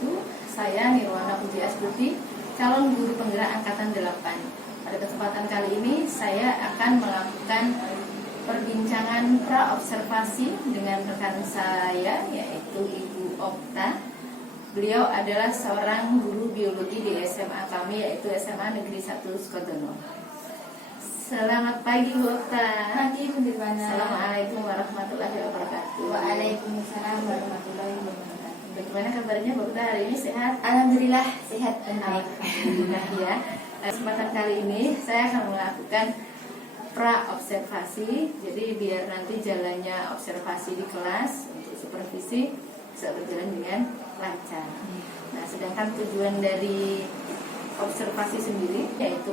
wabarakatuh. Saya Nirwana Puji Astuti, calon guru penggerak angkatan 8. Pada kesempatan kali ini saya akan melakukan perbincangan pra-observasi dengan rekan saya, yaitu Ibu Okta. Beliau adalah seorang guru biologi di SMA kami, yaitu SMA Negeri 1 Sukodono. Selamat pagi Bu Okta. Pagi Bu Nirwana. Assalamualaikum warahmatullahi wabarakatuh. Waalaikumsalam warahmatullahi wabarakatuh. Bagaimana kabarnya Bu Okta hari ini, sehat? Alhamdulillah sehat. Alhamdulillah ya. Kesempatan kali ini saya akan melakukan pra-observasi. Jadi biar nanti jalannya observasi di kelas untuk supervisi bisa berjalan dengan lancar. Nah, sedangkan tujuan dari observasi sendiri, yaitu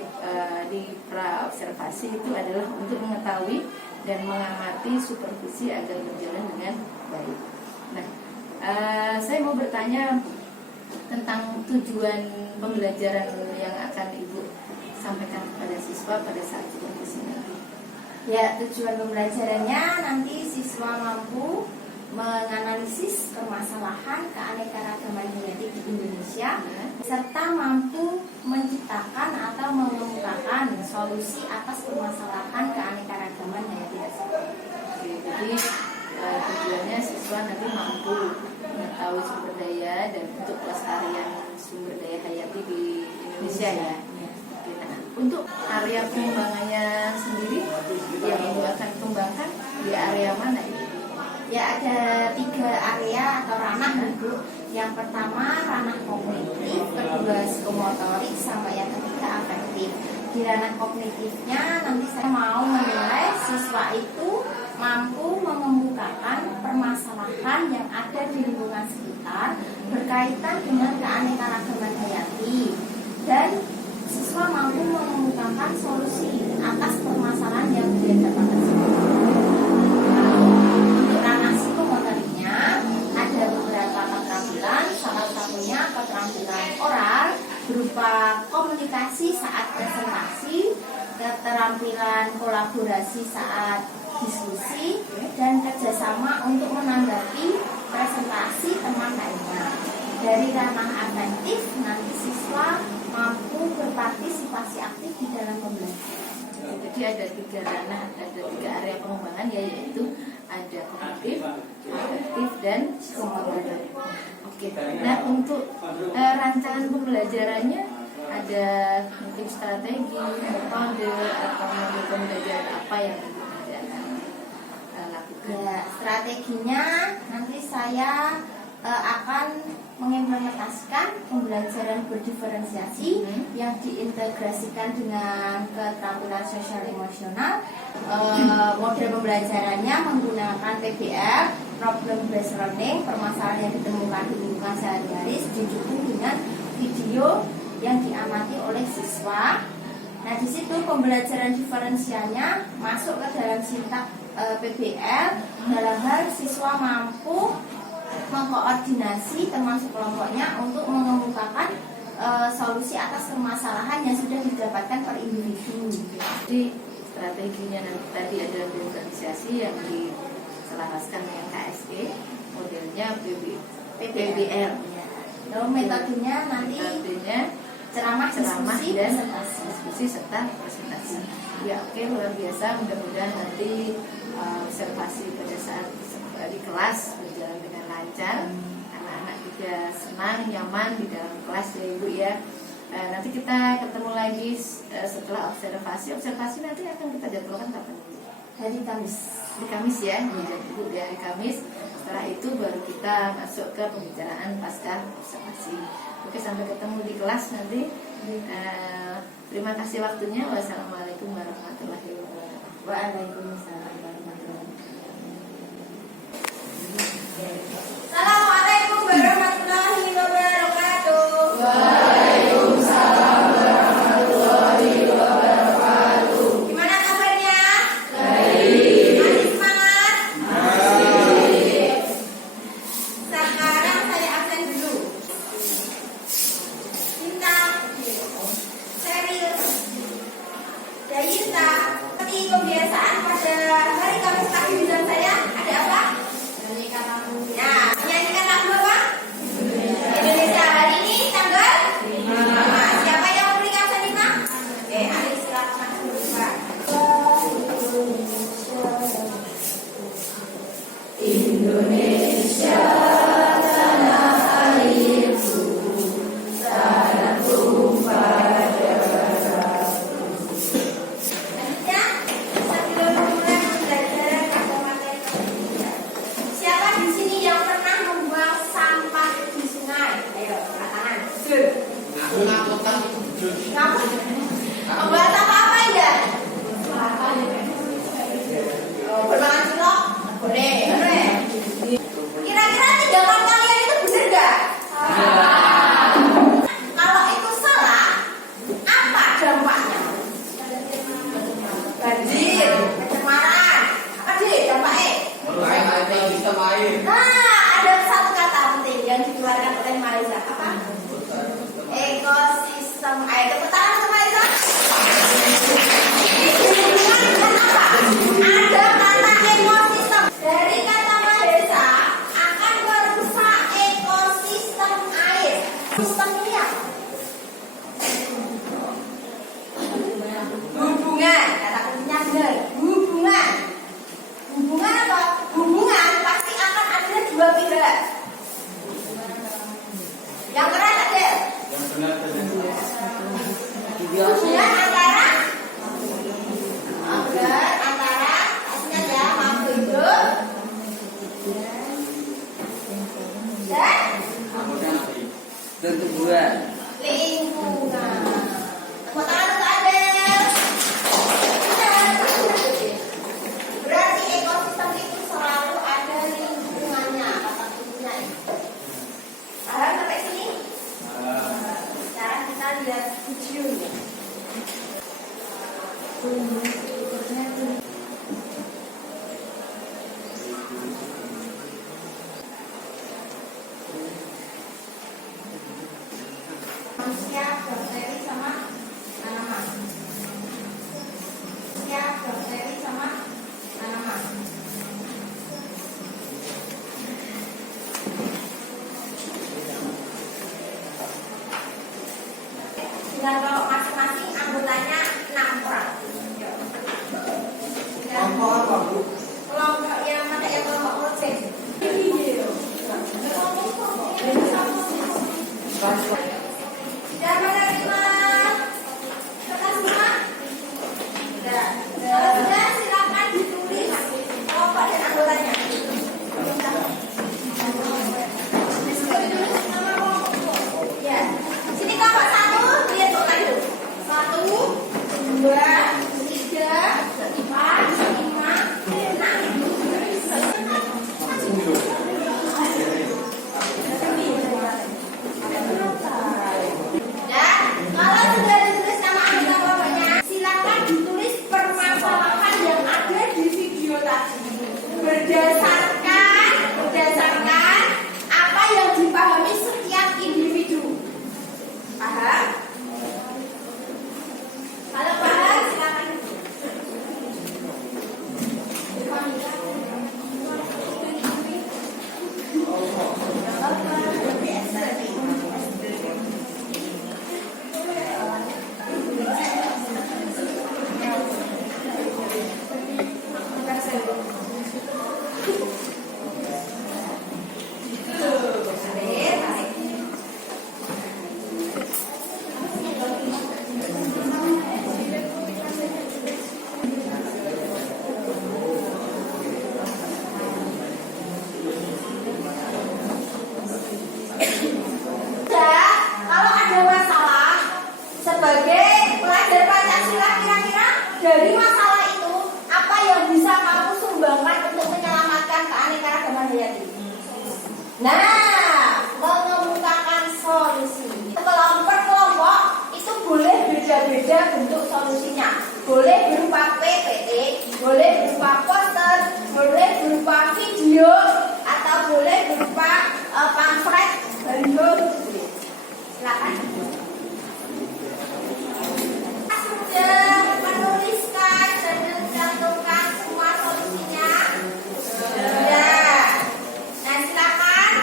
di pra-observasi itu adalah untuk mengetahui dan mengamati supervisi agar berjalan dengan baik. Nah, saya mau bertanya tentang tujuan pembelajaran yang akan Ibu sampaikan kepada siswa pada saat supervisi nanti. Ya, tujuan pembelajarannya nanti siswa mampu menganalisis permasalahan keanekaragaman genetik di Indonesia, serta mampu menciptakan atau mengemukakan solusi atas permasalahan keanekaragaman hayati tersebut. Oke, jadi tujuannya siswa nanti mampu mengetahui sumber daya dan untuk pelestarian sumber daya hayati di Indonesia ya. Oke, nah, untuk area pengembangannya sendiri yang Ibu akan kembangkan di area mana ini? Ya, ada 3 area atau ranah Bu. Yang pertama ranah kognitif, kedua psikomotorik, sama yang ketiga afektif. Di ranah kognitifnya nanti saya mau menilai siswa itu mampu mengemukakan permasalahan yang ada di lingkungan sekitar berkaitan dengan keanekaragaman hayati, dan siswa mampu mengemukakan solusi atas permasalahan yang dihadapan tersebut. Salah satunya keterampilan oral berupa komunikasi saat presentasi, keterampilan kolaborasi saat diskusi, dan kerjasama untuk menanggapi presentasi teman lainnya. Dari ranah afektif, nanti siswa mampu berpartisipasi aktif di dalam pembelajaran. Jadi ada 3 ranah, ada 3 area pengembangan, yaitu ada kognitif, afektif, dan psikomotorik. Oke. Nah, untuk rancangan pembelajarannya ada mungkin strategi, metode, atau metode pembelajaran apa yang Ibu akan lakukan? Ya, strateginya nanti saya akan mengimplementasikan pembelajaran berdiferensiasi yang diintegrasikan dengan keterampilan sosial emosional. Model pembelajarannya menggunakan PBL, problem based learning, permasalahan yang ditemukan di lingkungan sehari-hari, didukung dengan video yang diamati oleh siswa. Nah, di situ pembelajaran diferensialnya masuk ke dalam sintak PBL dalam hal siswa mampu mengkoordinasi termasuk kelompoknya untuk mengemukakan solusi atas permasalahan yang sudah didapatkan per individu. Jadi strateginya nanti tadi adalah diferensiasi yang diselaraskan dengan KSE, modelnya PBL. Ya. Lalu metodenya nanti ceramah, diskusi, dan presentasi. Diskusi serta presentasi. Ya, oke, luar biasa. Mudah-mudahan nanti observasi pada saat di kelas berjalan dengan lancar, anak-anak juga senang, nyaman di dalam kelas ya Ibu ya. Nanti kita ketemu lagi setelah observasi. Observasi nanti akan kita jadwalkan kapan? Hari Kamis. Di Kamis ya, Ibu, di hari Kamis. Setelah itu baru kita masuk ke pembicaraan pasca observasi. Oke, sampai ketemu di kelas nanti. Terima kasih waktunya. Wassalamualaikum warahmatullahi wabarakatuh. Waalaikumsalam. Assalamualaikum warahmatullahi wabarakatuh. Waalaikumsalam warahmatullahi wabarakatuh. Gimana kabarnya? Baik. Masih semangat? Masih. Sekarang saya absen dulu. Bintang, serius, Dayita. Seperti kebiasaan pada ekosistem air. Nah, ada satu kata penting yang dikeluarkan oleh Mariza. Apa? Ekosistem air. Tepuk tangan untuk Mariza. Ini dihubungkan dengan apa? Ada kata ekosistem. Dari kata Mariza akan merusak ekosistem air. Sistem ini apa? Hubungan. Kata kuncinya benar. Hubungan. Hubungan apa? Hubungan pasti akan ada dua pihak. Yang benar ada. Yang benar saja. Hubungan antara hasilnya ya makhluk hidup Dan tumbuhan. lingkungan. Tepuk tangan untuk Adel. Berarti ekosistem itu selalu ada lingkungannya. Kata kuncinya ini. Paham sampai sini? Sekarang kita lihat videonya. Manusia, bakteri sama tanaman. Manusia, bakteri sama tanaman. Dengan kelompok masing-masing anggotanya 6 orang. Kelompok yang mana ya kelompok proses. Sudah menerima kertas semua? Sudah. Kalau sudah silakan ditulis kelompok dan anggotanya. Nama kelompok. Ya. Sini kelompok 1, lihat kok tadi. 1, 2, 3, 4, 5, 6. Dan kalau sudah ditulis nama anggota kelompoknya, silakan ditulis permasalahan yang ada di video tadi. Berdasarkan apa yang dipahami setiap individu. Paham? Kalau paham, silakan. Kalau ada masalah sebagai pelajar Pancasila, kira-kira dari masalah itu apa yang bisa kamu sumbangkan untuk menyelamatkan keanekaragaman hayati? Nah, mengemukakan solusi. Kelompok itu boleh beda-beda bentuk solusinya. Boleh berupa PPT, boleh berupa poster, boleh berupa video, atau boleh berupa pamflet, baliho. Silakan. Sudah menuliskan dan mencantumkan semua solusinya? Sudah. Nah, silakan.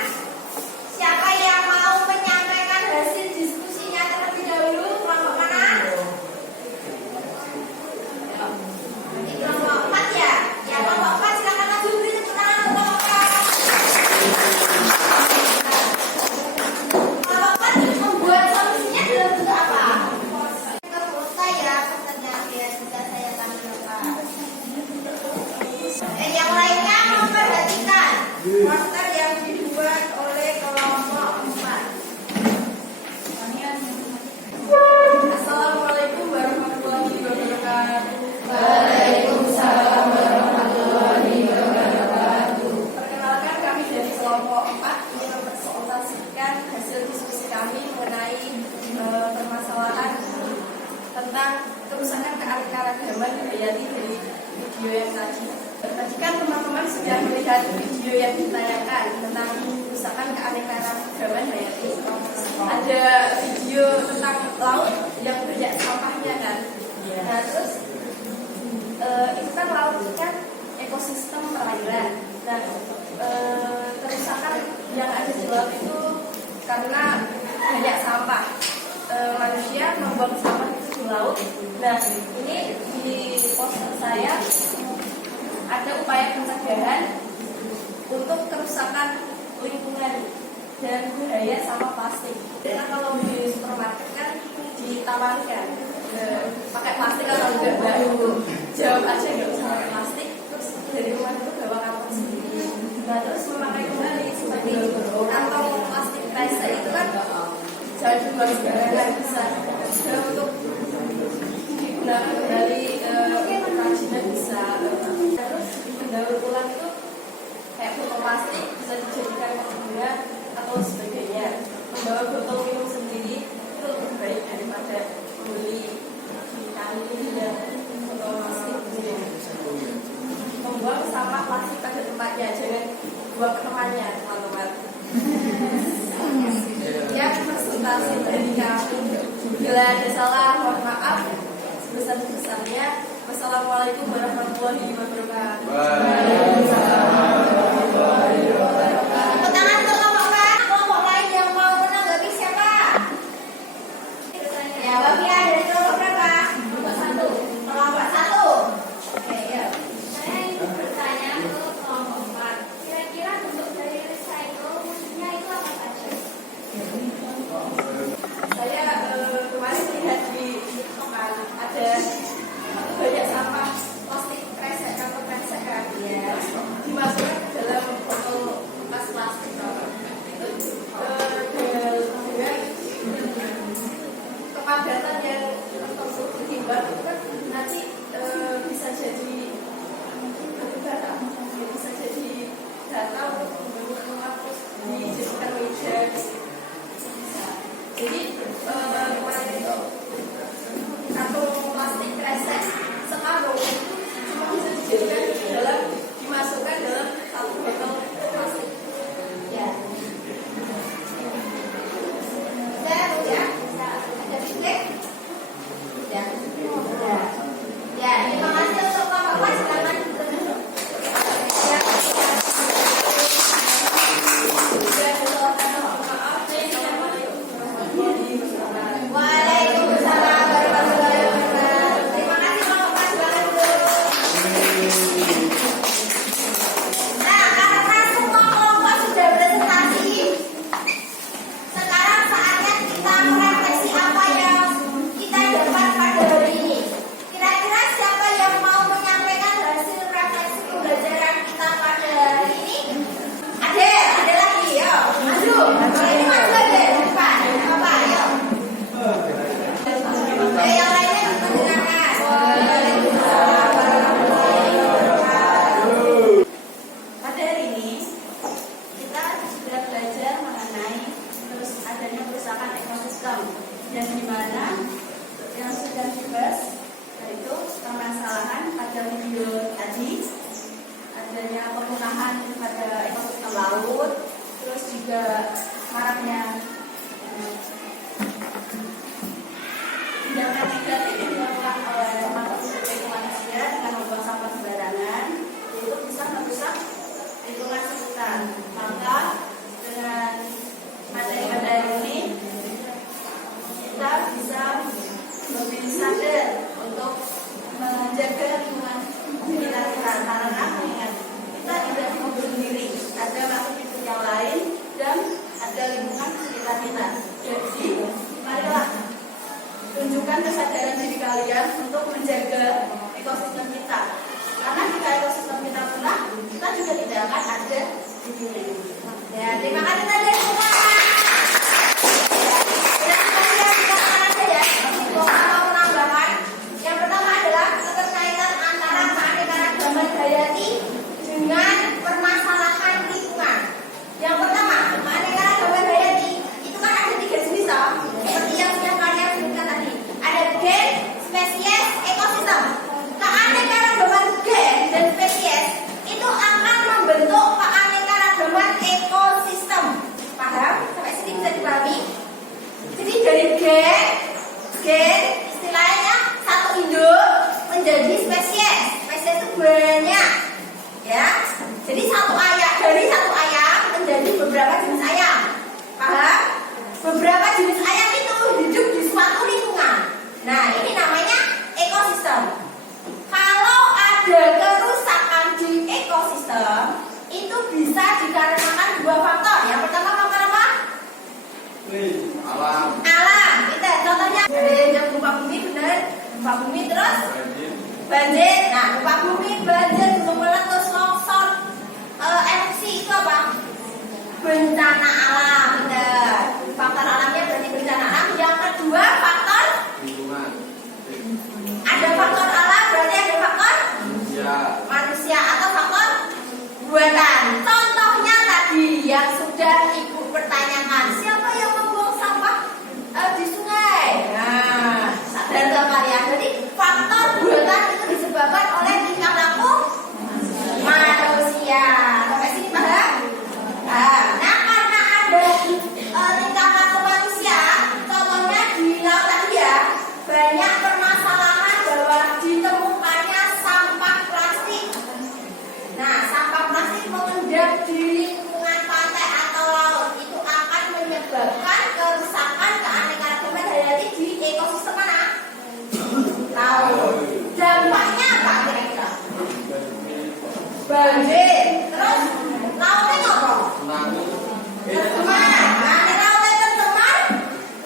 Siapa yang mau menyampaikan hasil diskusinya terlebih dahulu? Kelompok mana? Ini kelompok 4 ya? Ya, kelompok 4 silakan maju, beri tepuk tangan untuk kelompok 4. yang ditayangkan tentang kerusakan keanekaragaman hayati. Ada video tentang laut yang banyak sampahnya kan. Nah terus itu kan laut kan ekosistem perairan. Nah kerusakan yang ada di laut itu karena banyak sampah. Manusia membuang sampah itu di laut. Nah ini di poster saya ada upaya pencegahan untuk kerusakan lingkungan dan bahaya sampah plastik. Karena kalau di supermarket kan ditawarkan pakai plastik atau enggak, baru jawab aja nggak usah pakai plastik, terus dari rumah itu bawa kantong sendiri. Nah terus memakai kembali seperti kantong plastik kresek itu kan jangan dibuang sembarangan, bisa untuk digunakan kembali kerajinan bisa. Terus pendaur ulang itu kayak botol plastik bisa dijadikan bunga atau sebagainya. Membawa botol minum sendiri itu lebih baik daripada membeli di kali yang botol plastik. Membuang sampah plastik pada tempatnya, jangan buang ke temannya, teman-teman. Ya, presentasi dari kami. Bila ada salah, mohon maaf sebesar-besarnya. Wassalamualaikum warahmatullahi wabarakatuh. Tepuk tangan untuk kelompok lain yang mau menanggapi siapa? Ya, Wafia dari kelompok berapa? Kelompok 1. Kelompok 1. Oke, ya. Saya ingin bertanya ke kelompok 4. Kira-kira bentuk dari recycle maksudnya itu apa saja? Saya kemarin lihat di TikTok kan ada banyak sampah plastik kresek, kantong kresek kan, ya, dimasukkan ke dalam botol bekas plastik itu dengan kepadatan yang tertentu ditimbang itu kan nanti bisa jadi bata, bisa jadi data untuk membangun rumah terus dijadikan meja. Jadi kemarin itu kantong plastik kresek separuh itu cuma bisa dijadikan dimasukkan dalam satu botol plastik. Ya. Saya ya. Ada feedback? Ya. Ya. Ya, terima kasih untuk Bapak. Silakan. Ya. Waalaikumsalam warahmatullahi wabarakatuh. Terima kasih Bapak. Silakan dulu. Nah, karena semua kelompok sudah presentasi, sekarang saatnya kita merefleksi apa yang kita dapat pada hari ini. Kira-kira siapa yang mau menyampaikan hasil refleksi pembelajaran kita pada hari ini? Ada lagi, yo. Maju. Ini maju ada di depan. Apa, ayo. Yang lainnya mendengarkan. Waalaikumsalam warahmatullahi wabarakatuh. Pada hari ini kita sudah belajar mengenai terus adanya kerusakan ekosistem dan di mana yang sudah dibahas yaitu permasalahan pada video tadi, adanya pemunahan pada ekosistem laut, terus juga maraknya tindakan negatif yang dilakukan oleh manusia dengan membuang sampah sembarangan, yaitu bisa merusak lingkungan sekitar. Maka dengan materi-materi ini kita bisa lebih sadar untuk menjaga lingkungan sekitar kita, karena mengingat kita tidak hidup sendiri, ada makhluk hidup yang lain dan ada lingkungan sekitar kita. Jadi marilah tunjukkan kesadaran diri kalian untuk menjaga ekosistem kita, karena jika ekosistem kita punah, kita juga tidak akan ada di dunia ini. Ya, terima kasih tadi semua. Dan kemudian kita akan ada ya. Mau menambahkan. Yang pertama adalah keterkaitan antara keanekaragaman hayati dengan permasalahan lingkungan. Yang pertama, keanekaragaman hayati itu kan ada 3 jenis toh. Seperti yang sudah kalian sebutkan tadi. Ada gen, spesies, ekosistem. Keanekaragaman gen dan spesies itu akan membentuk keanekaragaman itu bisa dikarenakan dua faktor. Yang pertama faktor apa? Alam. Alam. Kita contohnya ada yang gempa bumi, benar? Gempa bumi terus banjir. Nah, gempa bumi, banjir, gunung meletus, longsor, erupsi itu apa? Bencana alam, benar. Faktor alamnya berarti bencana alam. Yang kedua faktor Lingkungan. ada faktor alam berarti ada faktor Ya. manusia atau faktor buatan. Contohnya tadi yang sudah ibu pertanyakan, siapa yang membuang sampah di sungai? Nah, sadar tak kalian? Jadi faktor buatan itu disebabkan oleh tingkah laku manusia. Sampai sini paham? Nah, karena ada tingkah laku manusia, contohnya di laut tadi ya, banyak permasalahan bahwa ditemukannya sampah plastik. Nah, sampah plastik mengendap di lingkungan pantai atau laut itu akan menyebabkan kerusakan keanekaragaman hayati di ekosistem mana? Laut. Dampaknya apa kira-kira? Banjir. Terus lautnya ngopo? Tsunami. Tercemar. Nah, lautnya tercemar,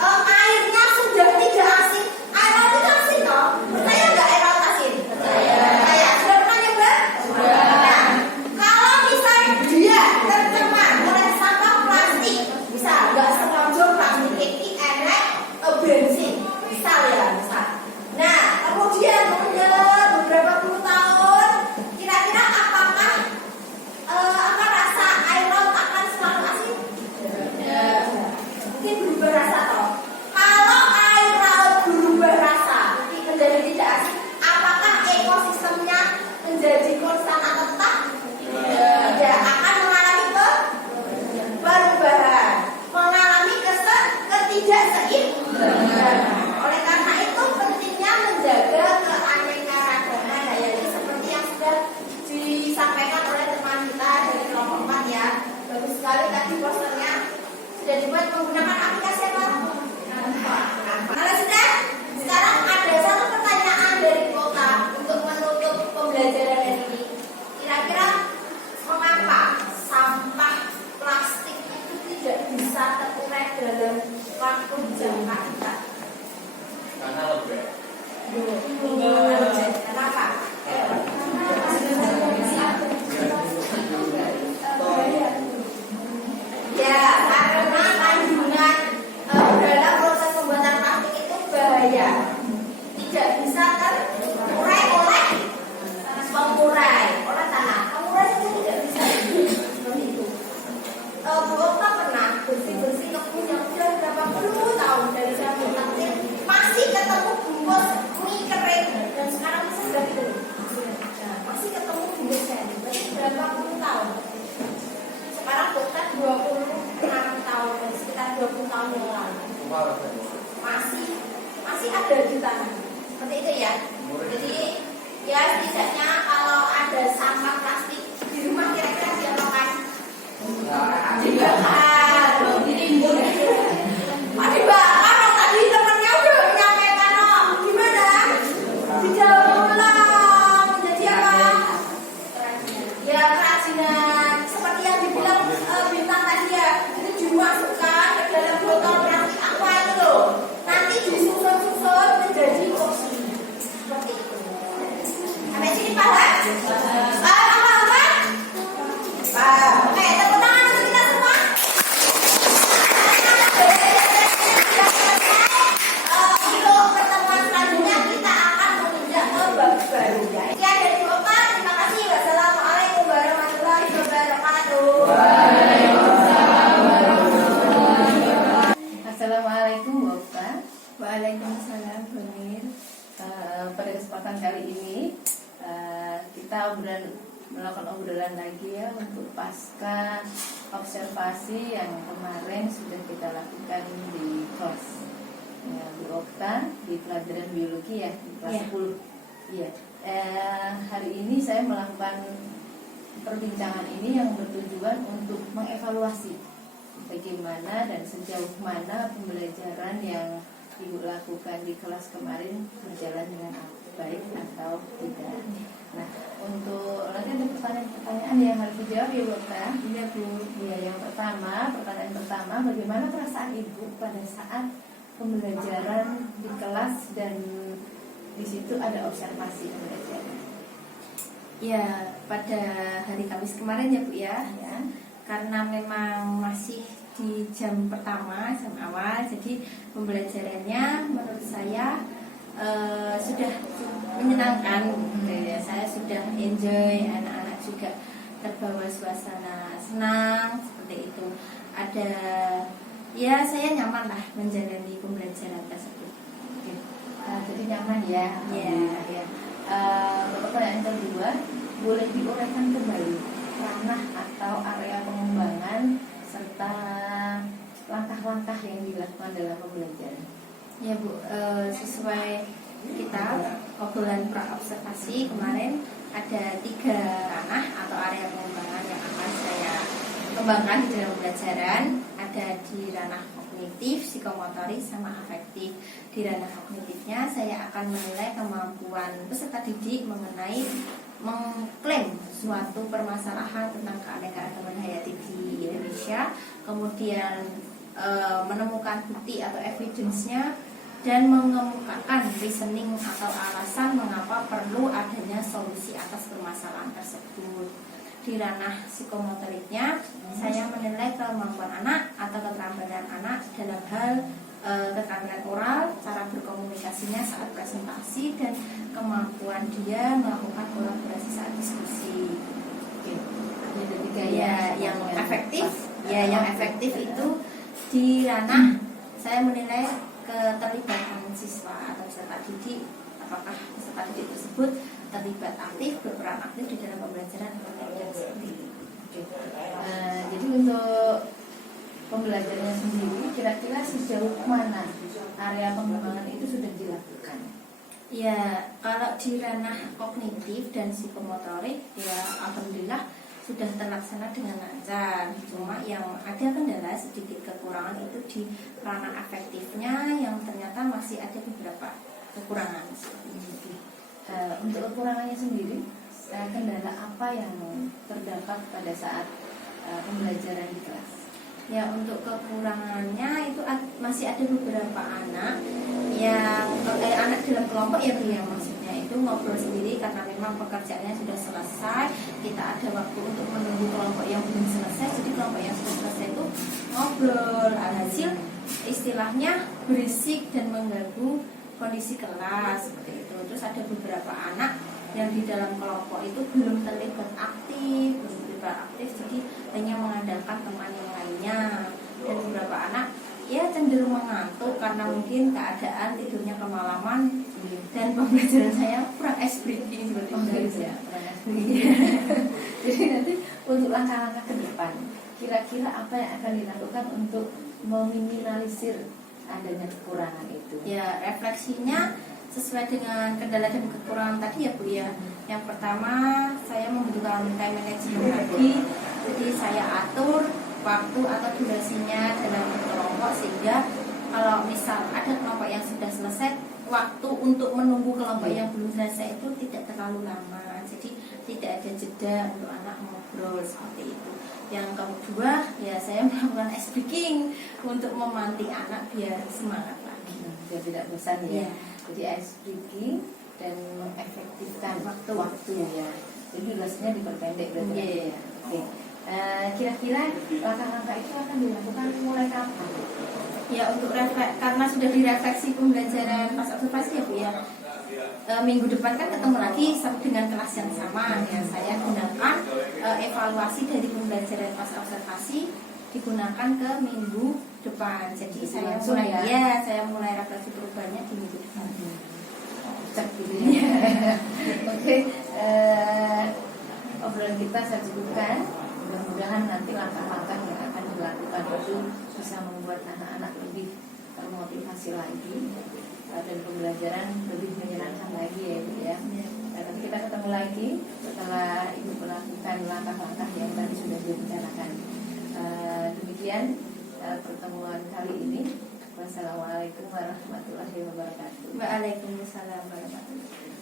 airnya sudah tidak asin. Air laut itu asin toh? Percaya nggak air laut asin? Percaya. Sudah pernah nyoba? Nah, kalau misalnya dia tercemar oleh sampah plastik, misal nggak sengaja plastik ini enek bensin, misal ya, misal. Nah, kemudian beberapa puluh tahun, kira-kira apakah rasa air laut akan selalu asin? Mungkin berubah rasa toh. Kalau air laut berubah rasa menjadi tidak asin, apakah ekosistemnya menjadi konstan atau tetap? Tidak, akan mengalami perubahan, mengalami ketidakseimbangan. Oleh karena itu pentingnya menjaga keanekaragaman hayati seperti yang sudah disampaikan oleh teman kita dari kelompok 4 ya. Bagus sekali tadi posternya sudah dibuat menggunakan aplikasi apa? Kalau sudah, sekarang ada satu pertanyaan dari kota untuk menutup pembelajaran hari ini. Kira-kira mengapa sampah plastik itu tidak bisa terurai dalam waktu jangka dekat? Karena lebih. Kenapa? Ya, karena kandungan dalam proses pembuatan plastik itu bahaya, tidak bisa terurai oleh pengurai, oleh tanah. Pengurai itu tidak bisa seperti itu. Bu Okta pernah bersih-bersih kebun yang sudah berapa puluh tahun dari zaman kecil masih ketemu bungkus mie kering dan sekarang bisa sudah gitu. Nah, masih ketemu bungkusnya, berarti berapa puluh tahun. Sekarang dokter 26 tahun, sekitar 20 tahun yang lalu masih ada di tanah. Seperti itu ya. Jadi ya setidaknya kalau ada sampah plastik di rumah kira-kira diapakan? Dibakar, ditimbun. Dibakar, tadi temannya udah menyampaikan gimana? Didaur ulang menjadi apa? Ya kerajinan. Seperti yang dibilang Bintang tadi ya, itu dimasukkan ke dalam botol plastik aqua itu loh. Nanti disusun-susun menjadi opsi. Seperti itu. Sampai sini paham? Paham? Paham. Oke, tepuk tangan untuk kita semua. Untuk pertemuan selanjutnya kita akan menginjak ke bab baru ya. Sekian dari Bapak. Terima kasih. Wassalamualaikum warahmatullahi wabarakatuh. Assalamualaikum Bapak. Waalaikumsalam Bunir. Pada kesempatan kali ini kita melakukan obrolan lagi ya untuk pasca observasi yang kemarin sudah kita lakukan di kelas ya, Bu Okta di pelajaran biologi ya di kelas 10. Iya. Hari ini saya melakukan perbincangan ini yang bertujuan untuk mengevaluasi bagaimana dan sejauh mana pembelajaran yang Ibu lakukan di kelas kemarin berjalan dengan baik atau tidak. Nah, untuk nanti ada pertanyaan-pertanyaan yang harus dijawab ya Bu Okta. Iya Bu. Ya, yang pertama, pertanyaan pertama, bagaimana perasaan Ibu pada saat pembelajaran di kelas dan di situ ada observasi pembelajaran? Ya, pada hari Kamis kemarin ya Bu ya. Ya. Karena memang masih di jam pertama, jam awal, jadi pembelajarannya menurut saya sudah menyenangkan. Ya, saya sudah enjoy, anak-anak juga terbawa suasana senang seperti itu. Ada, ya saya nyaman lah menjalani pembelajaran tersebut. Oke. Jadi nyaman ya. Ya. Ya. Pertanyaan kedua, boleh diuraikan kembali ranah atau area pengembangan serta langkah-langkah yang dilakukan dalam pembelajaran? Ya Bu, sesuai kita obrolan pra-observasi kemarin ada 3 ranah atau area pengembangan yang akan saya kembangkan di dalam pembelajaran. Ada di ranah kognitif, psikomotoris, sama afektif. Di ranah kognitifnya saya akan menilai kemampuan peserta didik mengenai mengklaim suatu permasalahan tentang keanekaragaman hayati di Indonesia, kemudian menemukan bukti atau evidence-nya, dan mengemukakan reasoning atau alasan mengapa perlu adanya solusi atas permasalahan tersebut. Di ranah psikomotoriknya, saya menilai kemampuan anak atau keterampilan anak dalam hal keterampilan oral, cara berkomunikasinya saat presentasi, dan kemampuan dia melakukan kolaborasi saat diskusi. Oke. Ada 3 Ya, yang efektif, ya yang efektif itu di ranah saya menilai keterlibatan siswa atau peserta didik, apakah peserta didik tersebut terlibat aktif, berperan aktif di dalam pembelajaran atau tidak seperti itu. Oke. Jadi untuk pembelajarannya sendiri, kira-kira sejauh mana area pengembangan itu sudah dilakukan? Ya, kalau di ranah kognitif dan psikomotorik, ya alhamdulillah sudah terlaksana dengan lancar. Cuma yang ada kendala sedikit kekurangan itu di ranah afektifnya yang ternyata masih ada beberapa kekurangan. Untuk kekurangannya sendiri, kendala apa yang terdapat pada saat pembelajaran di kelas? Ya, untuk kekurangannya itu masih ada beberapa anak yang anak dalam kelompok ya Bu, yang maksudnya itu ngobrol sendiri karena memang pekerjaannya sudah selesai. Kita ada waktu untuk menunggu kelompok yang belum selesai, jadi kelompok yang sudah selesai itu ngobrol. Alhasil istilahnya berisik dan mengganggu kondisi kelas seperti itu. Terus ada beberapa anak yang di dalam kelompok itu belum terlibat aktif, jadi hanya mengandalkan teman yang lainnya. Dan beberapa anak ya cenderung mengantuk karena mungkin keadaan tidurnya kemalaman, dan pembelajaran saya kurang ice breaking seperti itu ya. Jadi nanti untuk langkah-langkah ke depan, kira-kira apa yang akan dilakukan untuk meminimalisir adanya kekurangan itu? Ya, refleksinya sesuai dengan kendala dan kekurangan tadi ya Bu ya. Yang pertama, saya membutuhkan time management lagi. Jadi saya atur waktu atau durasinya dalam kelompok, sehingga kalau misal ada kelompok yang sudah selesai, waktu untuk menunggu kelompok yang belum selesai itu tidak terlalu lama. Jadi tidak ada jeda untuk anak ngobrol seperti itu. Yang kedua, ya saya melakukan ice breaking untuk memantik anak biar semangat lagi. Biar tidak bosan ya. Ya. Jadi ice breaking dan mengefektifkan waktu ya. Jadi durasinya diperpendek berarti. Iya. Oke. Kira-kira langkah-langkah itu akan dilakukan mulai kapan? Ya, untuk karena sudah direfleksi pembelajaran pas observasi ya Bu ya. Minggu depan kan ketemu lagi dengan kelas yang sama ya. Saya gunakan evaluasi dari pembelajaran pas observasi digunakan ke minggu depan. Jadi saya langsung mulai ya? saya mulai refleksi perubahannya di minggu depan. Cek gitu ya. Oke. Obrolan kita saya cukupkan. Mudah-mudahan nanti langkah-langkah yang akan dilakukan itu bisa membuat anak-anak lebih termotivasi lagi dan pembelajaran lebih menyenangkan lagi ya Ibu ya. Nanti kita ketemu lagi setelah Ibu melakukan langkah-langkah yang tadi sudah direncanakan. Demikian pertemuan kali ini. Wassalamualaikum warahmatullahi wabarakatuh. Waalaikumsalam warahmatullahi wabarakatuh.